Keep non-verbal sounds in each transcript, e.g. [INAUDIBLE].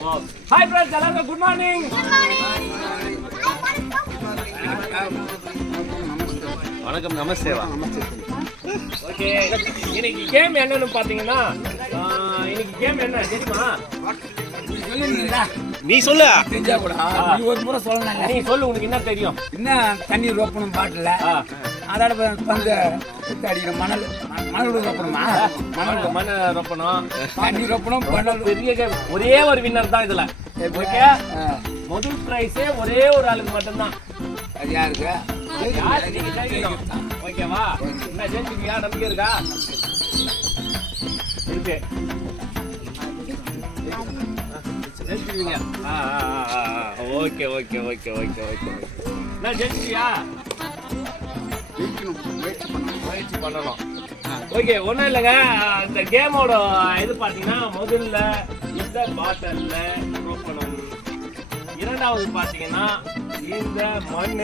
Hi friends எல்லாருக்கும் good morning வணக்கம் நமஸ்தேவா ஓகே இன்னைக்கு கேம் என்னன்னு பாத்தீங்கன்னா இன்னைக்கு கேம் என்ன தெரியுமா? நீ சொல்லு. தெரிஞ்சா கூட நீ ஒரு முறை சொல்லணும் நீ சொல்லு உனக்கு என்ன தெரியும்? என்ன தண்ணி ரோப்பணும் பாட்டில். அதோட பந்து அடிக்கணும் மணல். மணல் ரோப்பணுமா மணல் மண் ரொப்பணும் தண்ணி ரோப்பணும் மணல் பெரிய கேம். ஒரே ஒரு வின்னர் தான் இதுல. ஓகே? முதல் பிரைஸே ஒரே ஒரு ஆளுக்கு மட்டும்தான். அது யாருக்கு? ஜெயிக்கணும். ஓகேவா? என்ன ஜெயிச்சிருக்கியா நம்பிக்கை இருக்கா? இருக்கு. ஜெயிச்சிருவீங்க ஆ okay okay okay okay okay என்ன ஜெயிச்சிருக்கியா முயற்சி பண்ணணும். ஓகே ஒன்றும் இல்லைங்க. இந்த கேமோட இது பார்த்தீங்கன்னா முதல்ல இந்த பாட்டிலில் பண்ணணும் இரண்டாவது பார்த்தீங்கன்னா இந்த மண்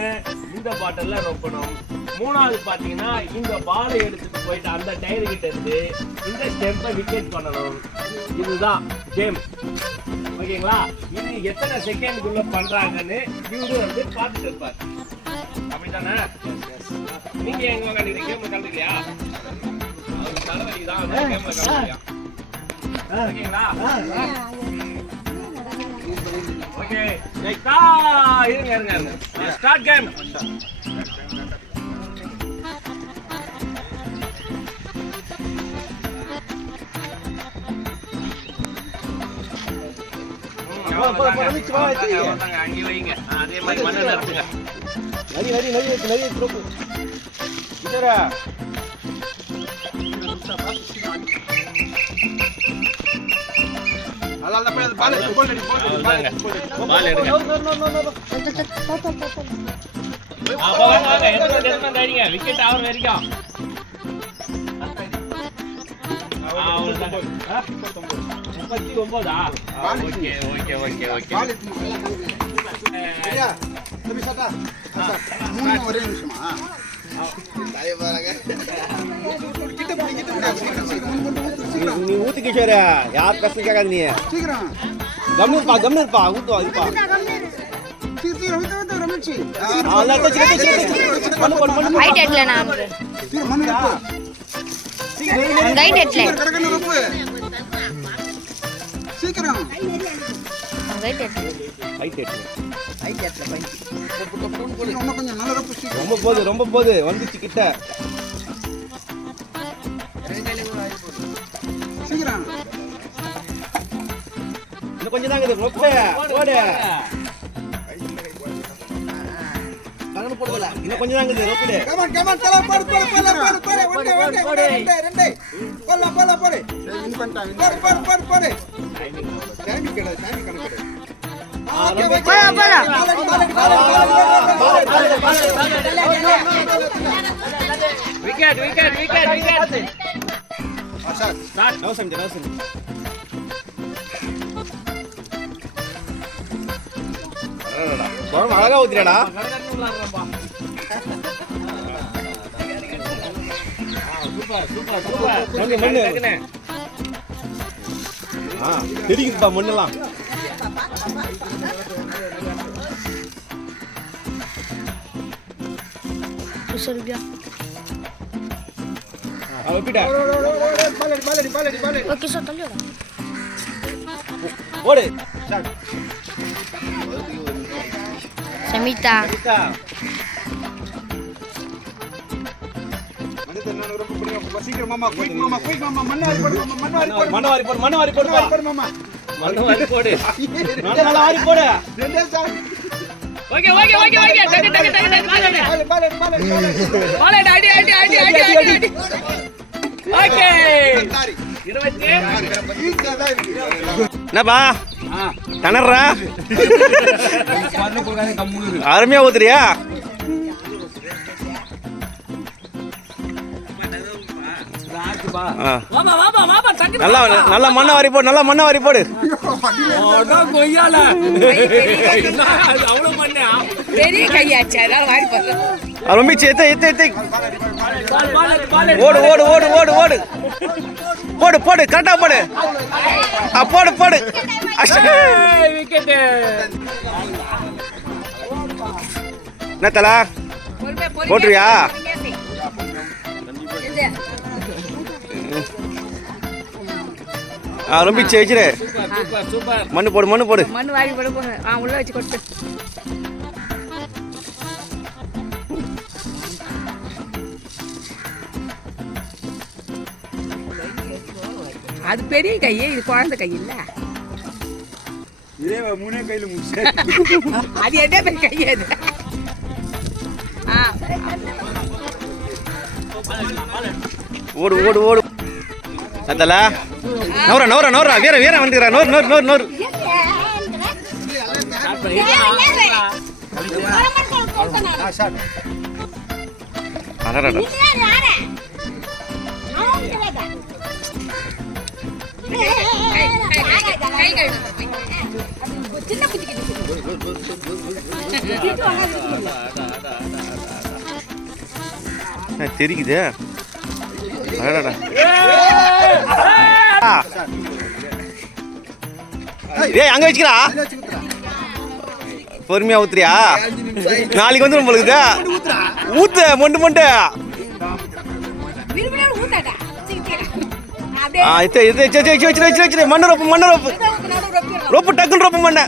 இந்த பாட்டலில் ரொப்பணும் மூணாவது பார்த்தீங்கன்னா இந்த பாலை எடுத்துட்டு போயிட்டு அந்த டயர் கிட்ட இருந்து இந்த ஸ்டெம்பை விக்கெட் பண்ணணும். இதுதான் கேம் ஓகேங்களா இது எத்தனை செகண்ட்குள்ள பண்ணுறாங்கன்னு இவரு வந்து பார்த்துட்டு இருப்பார். அப்படித்தானே? நீங்க எங்க கலந்துக்கிறீங்க கேம்ல ஓகே இருங்க இருங்க இருங்க ஸ்டார்ட் கேம் அதே மாதிரி மண்ணில் இருக்குங்க நரி நரி நரி நரி விக்கெட் ஆகுற வரைக்கும்? முப்பத்தி ஒன்பதா ஆ, ஓகே ஓகே ஓகே ஓகே. ஒரே நிமிஷமா? நீ ஊத்து கிஷோரா யார் கஷ்டம் கேட்காது நீ சீக்கிரம் கம்னு இருப்பா கம்னு இருப்பா ஊத்துவா இருப்பா சீக்கிரம் வித்து வித்து ரமிச்சு நல்லா ஹைட் ஹைட் இன்னும் கொஞ்சம் நல்ல ரொம்ப போகுது ரொம்ப போகுது வந்துச்சு கிட்ட சீக்கிரம் இன்னும் கொஞ்சம் தான் இருக்குது ரொம்ப போடு கண்ணு போடுதல இன்னும் கொஞ்சம் தான் இருக்குது ரொப்பிடு கமான் கமான் தல போடு போடு போடு போடு போடு ஒண்ணே ஒண்ணே ஒண்ணே ரெண்டே ரெண்டே போல போல போடு வின் பண்ணிட்டான் போடு போடு போடு போடு டைம் கிடையாது டைம் கணக்கு கிடையாது ஓகே ஓகே போடா, போடா. Wicket wicket wicket wicket start நவசம் நவசம் குழம்பு அழகா. ஆ தெரியுதுப்பா மண்ணெல்லாம் சமிதா சரிதா மனிதன் எனக்கு ரொம்ப பிடிக்கும் சீக்கிரம் மாமா குயிக் மாமா குயிக் மாமா மண்ணு வாரி போடு மாமா மண்ணு வாரி போடு மாமா மண்ணு வாரி போடு மண்ணை நல்லா வாரி போடு ஓகே ஓகே ஓகே ஓகே டக்கு டக்கு டக்கு என்னப்பா? இருக்கு அருமையா ஊத்துறியா? நல்லா நல்லா மண்ணை வாரி போடு நல்லா மண்ணை வாரி போடு. கொய்யால. அவ்வளவு பண்ணா பெரிய கையாச்சு? அதனால வாரி போடுறேன். அது ரொம்ப எத்த எத்த எத்த. பால் பால் பால் ஓடு ஓடு ஓடு ஓடு ஓடு. போடு போடு கரெக்டா போடு. ஆ போடு போடு. என்ன தலா? போட்டுருவியா ஆ ரொம்ப சூப்பர் மண்ணு போடு மண்ணு போடு. மண் வாரி போட போங்க ஆ உள்ள வச்சு கொட்டு அது பெரிய கை இது குழந்தை கை இல்ல. இதே மூணே கையில் முடிச்சு அது என்ன பெரிய கை அது? ஆ. ஓடு ஓடு ஓடு. சத்தலா? நவரா நவரா நவரா வேற வேற வந்துக்கிறா. நோர் நோர் நோர் நோர் ஸ்டார்ட் சின்ன ஏய் அங்க வச்சுக்கிறா. பொறுமையா ஊத்துறியா? நாளைக்கு வந்துடும் உங்களுக்கு ஊத்து மொண்டு மொண்டு. மண்ணு ரொப்பு மண்ணு ரொப்பு. ரொப்பு. டக்குன்னு ரொப்பு மண்ணை.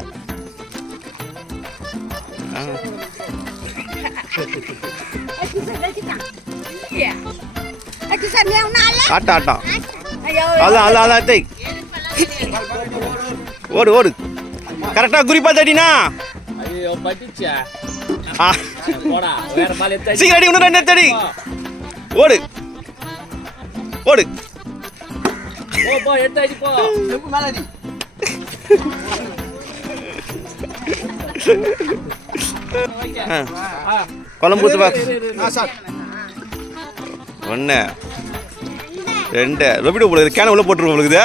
அதான் அதான் அதான் தேய் ஓடு ஓடு. கரெக்டாக குறிப்பா தட்டினா சீக்கிரம் அடி இன்னும் ரெண்டு அடி. ஓடு. ஓடு. குழம்பு ஊத்து பா. இரு, இரு, இரு. ஒன்று ரெண்டு. ரொபிடு உங்களுக்கு கேன உள்ள போட்டுருவோம் உங்களுக்கு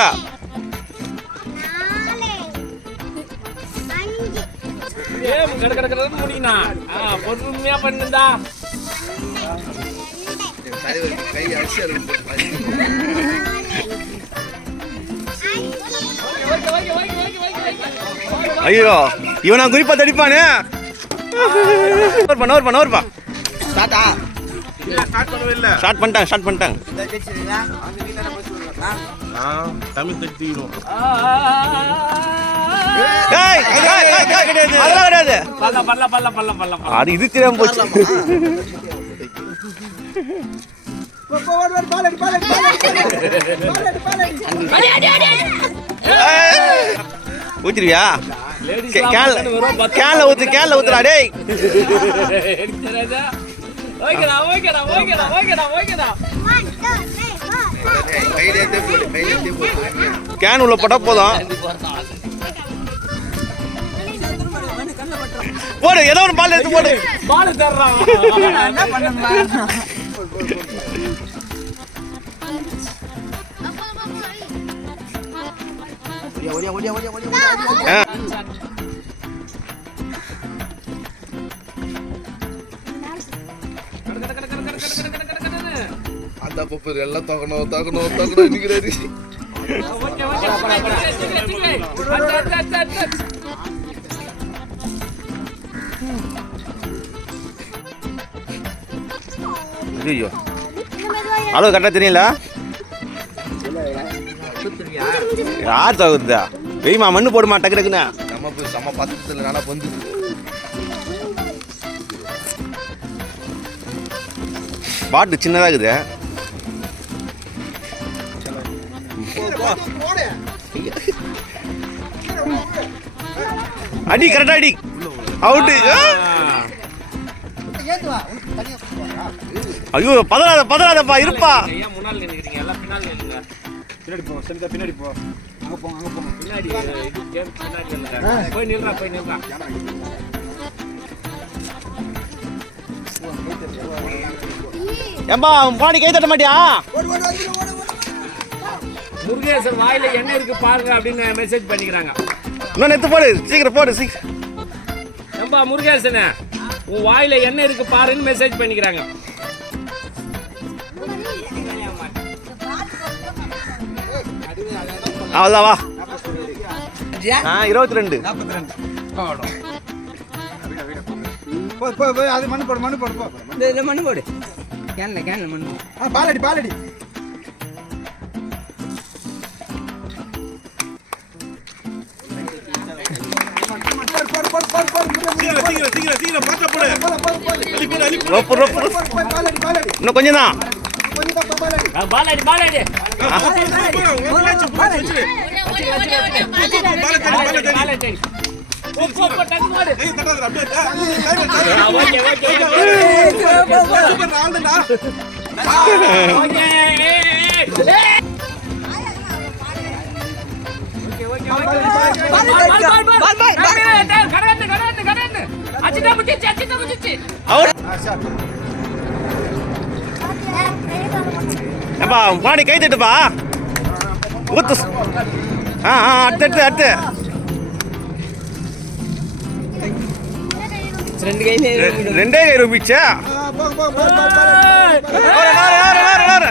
பொறுமையா ஐயோ இவன் நான் குறிப்பா தடிப்பானே. நோர்பா நோர்பா நோர்பா ஸ்டார்ட்டா ஸ்டார்ட் பண்ணிட்டாங்க ஸ்டார்ட் பண்ணிட்டாங்க. தமிழ் ஏய், அதெல்லாம் கிடையாது. அது போச்சு. ஊத்திருவியா? லேடிஸ் ஊத்து கேன்ல ஊத்துடா டேய் ஓகேடா ஓகேடா ஓகேடா ஓகேடா ஓகேடா கேன் உள்ள போட்டா போதும். போடு ஏதோ ஒரு பால் எடுத்து போடு. பால் தர்றான் என்ன ஓடியா ஓடியா ஓடியா ஓடியா ஓகே ஓகே அச்சா அச்சா அச்சா அச்சா ஐயோ அளவு கரெக்டாக தெரியல யார் தகுந்தா? வெய்மா மண்ணு போடுமா டக்கு டக்குன்னு? நம்ம போய் செம்ம பத்தத்துல நானா வந்து பாட்டு சின்னதாக இருக்குது. அடி கரெக்டா அடி. அவுட்டு ஐயோ பதறாத பதறாதப்பா இருப்பா. பின்னாடி போ சரிதா பின்னாடி போ. அங்கே போங்க அங்கே போங்க பின்னாடி இது கேம் பின்னாடி நில்லுங்க போய் நில்றா போய் நில்றா. ஏம்பா பாடி கை தட்ட மாட்டியா? முருகேசன் வாயில என்ன இருக்கு பாருங்க அப்படின்னு மெசேஜ் பண்ணிக்கிறாங்க. இன்னொன்று எடுத்து போடு சீக்கிரம் போடு சீக்கிரம் ஏம்பா முருகேசனே உன் வாயில என்ன இருக்கு பாருன்னு மெசேஜ் பண்ணிக்கிறாங்க. அவ்வளோதான் வா. அஞ்சியா? ஆ இருபத்தி ரெண்டு நாற்பத்தி ரெண்டு போ போ போ அது மண்ணு போடு மண்ணு போடு போ. இந்த மண்ணு போடு. கேன்ல கேன்ல மண்ணு. போடு. ஆ பாலடி பாலடி. ரொப்பு ரொப்பு இன்னும் கொஞ்சம் தான் ஓகே ஓகே அச்சிட்டா முட்டிச்சு, அச்சிட்டா முட்டிச்சு. அவர் ஏப்பா பாடி கை தட்டுப்பா ஊத்து ஆ ஆ அடுத்து அடுத்து ரெண்டு ரெண்டே கை ரூபிச்சா போ போ போ பாலடி நவர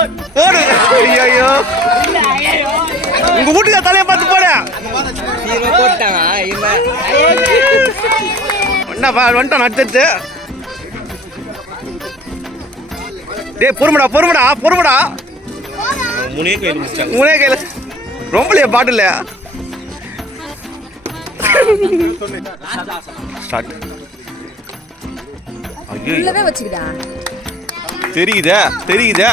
ஓடு ஐயோ உங்க வீட்டுக்கு தலையை பார்த்து போட என்னப்பா வந்துட்டான் அடுத்தடுத்து டேய் பொறுமடா பொறுமடா பொறுமடா. மூணே கையில் மூணே கையில் ரொம்பலையே பாட்டில் ஸ்டார்ட் தெரியுதா தெரியுதா.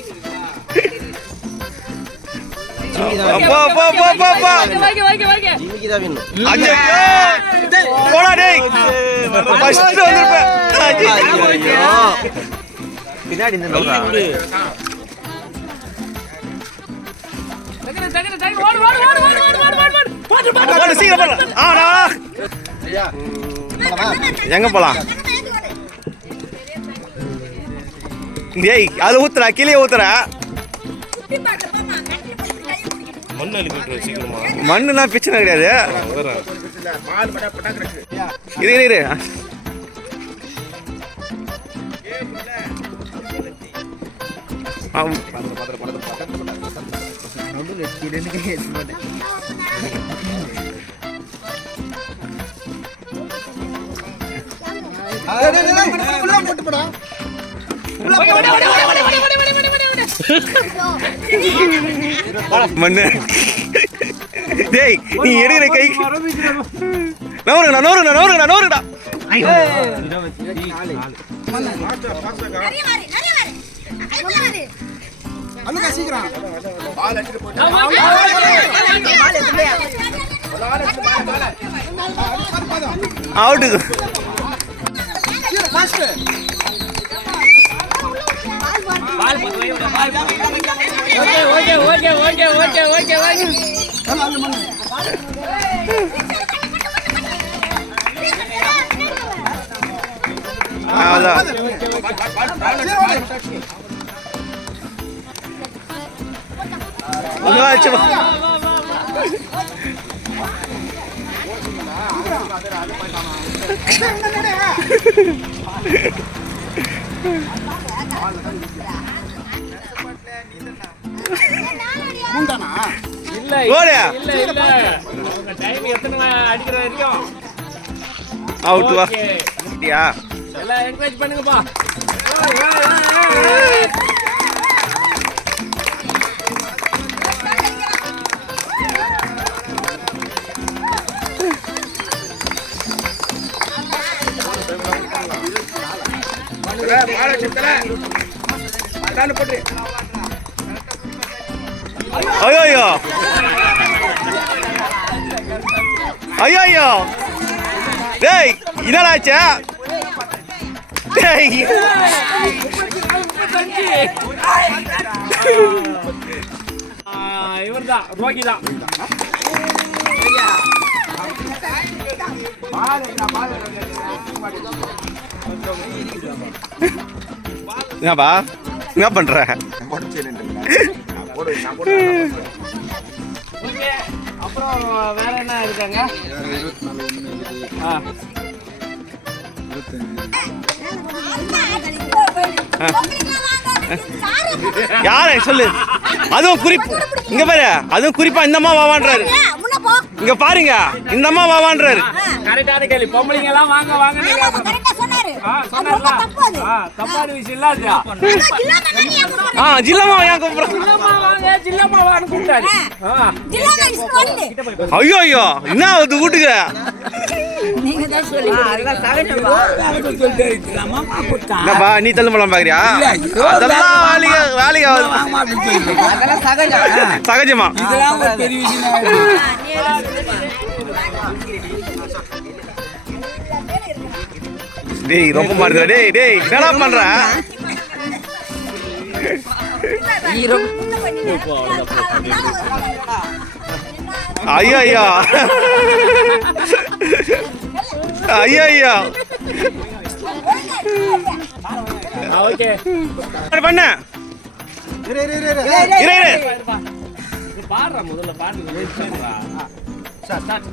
அப்பா அப்பா அப்பா அப்பா அப்பா டேய் ஃபர்ஸ்ட் வந்திருப்பேன். பின்னாடி இந்த நோடா எங்க போலாம்? டேய் அது ஊத்துறா கிளிய ஊத்துறா. மண் அழுக்கிட்டு மண்ணுனா பிரச்சனை கிடையாது இது இரு போட்டுப்படா மண்ணு. டேய் நீ எடுக்கிற கை நவருங்கடா நவருங்கடா நவருங்கடா நவருங்கடா. Out okay, okay, okay, okay, okay, okay, மூண்டானா இல்ல கோலியா இல்ல இல்ல. எத்தனை அடிக்கிற வரைக்கும்? அவுட் அப்படியா எல்லாம் என்கரேஜ் பண்ணுங்கப்பா. மாலை ஐயோ. ஐயோ. டேய் என்னடாச்சா? டேய். முப்பத்தஞ்சு இவர் தான் ரோகி தான் என்னப்பா? என்ன பண்ற? அப்புறம் வேற என்ன இருக்காங்க? ஆ. யாரு? சொல்லு. அதுவும் குறிப்பு. இங்க பாரு. அதுவும் குறிப்பா இந்த அம்மா வாவான்றாரு. இங்க பாருங்க. இந்த அம்மா வாவான்றாரு. கரெக்டான கேள்வி. பொம்பளைங்க எல்லாம் வாங்க வாங்க ஆ ஜில்லம்மா ஐயோ ஐயோ என்ன அது வீட்டுக்கு? நீ தள்ளும்பழம் பாக்குறியா? அதெல்லாம் வேலையா வேலையா சகஜமா. டேய் ரொம்ப மாறுதுடா டேய் டேய் என்னடா பண்ற? ஐயோ ஐயோ. ஐயோ ஐயோ. ஓகே. பண்ணு, இரு இரு பாடுறா முதல்ல ஸ்டார்ட்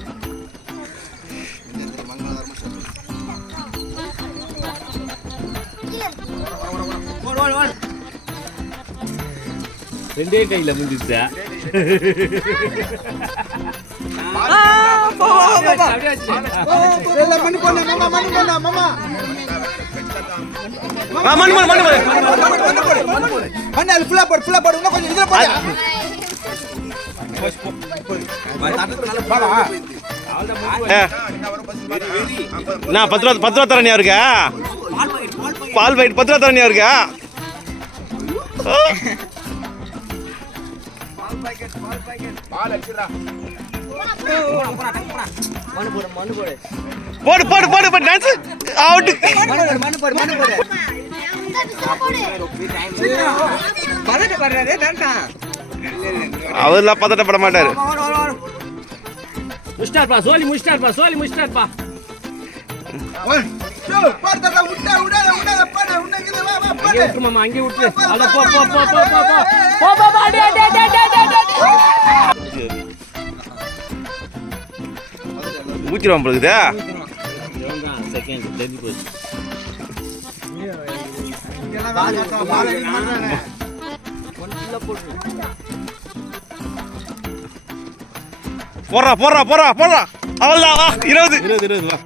இதுல போடு. ஏ. நான் பத்து ரூபா பத்து ரூபா தரணியா இருக்கா பால் பைட் பத்து ரூபா தரணியா இருக்கா போடு போடு போடு போடு டான்ஸ் அவுட் அவர்லாம் பதட்டப்பட மாட்டாரு. முஸ்டார்ப்பா சோலி முஸ்டார்ப்பா சோலி முஸ்டார்ப்பா அங்கே விட்டு மாமா அங்கே விட்டு அத போ போ போ போ போ போ. போ போ போ அடி அடி அடி அடி அடி அடி. செகண்ட் தெரிஞ்சு போச்சு வா இருபது. இருபது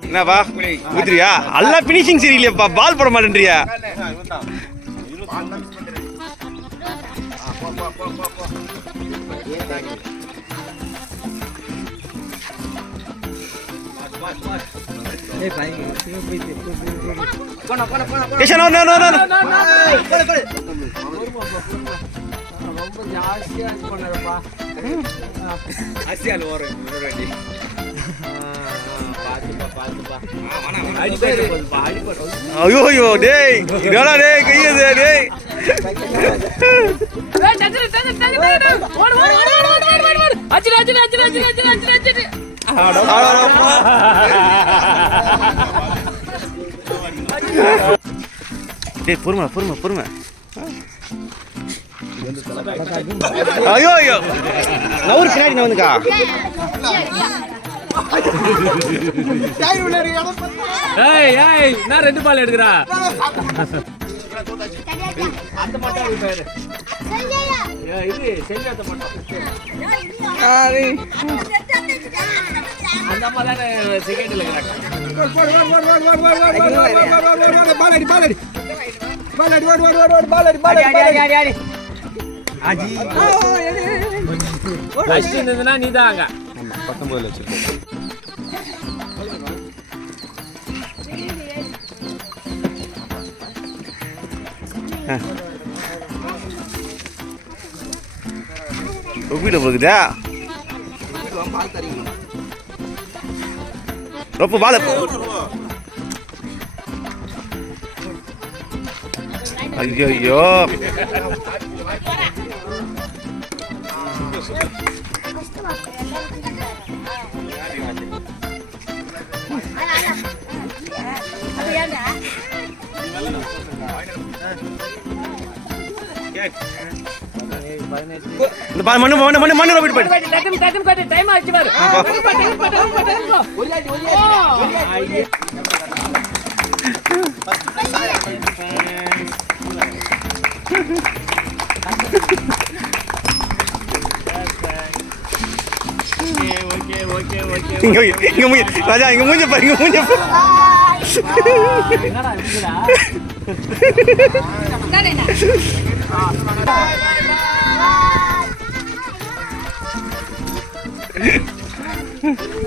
என்னப்பா ஊத்துறியா எல்லாம் ஃபினிஷிங் சரியில்லையாப்பா பால் போட மாட்டேன்றியா. ಕಿಶನ್ ಅವ್ನು ಅವ್ನು ಅವ್ನು ரொம்ப ஜாஸ்தியா இது பண்ணாரப்பா ஆசியால் ஓரம் ஐயோ ஐயோ டேய் இதெல்லாம் டேய் கையது டேய் டேய் பொறுமை பொறுமை பொறுமை. ஐயோ ஐயோ. நவுரு பின்னாடி நவனுக்கா ஏய் ஏய் நான் ரெண்டு பால் எடுக்கிறா அந்த மட்டும் அது பேரு இது செல்வியாத்த மட்டும் அந்த அம்மா தானே சிகரெட்ல இருக்கிறாங்க பாலடி பாலடி பாலடி ஓடு பாலடி பாலடி அஜி ஃபர்ஸ்ட் இருந்ததுன்னா நீ தான் அங்க வீடு போகுதா ரொம்ப பால. ஐயோ ஐயோ மண்ணு மண்ணு மண்ணு மண்ணு போயிட்டு போயிட்டு டக்குனு டக்குனு கட்டு டைம் ஆச்சு பாரு. ஓகே ஓகே ஓகே இங்க இங்க மூஞ்சி ராஜா இங்க மூஞ்ச பாரு இங்க மூஞ்ச பாரு. என்னடா இருக்குடா [LAUGHS] si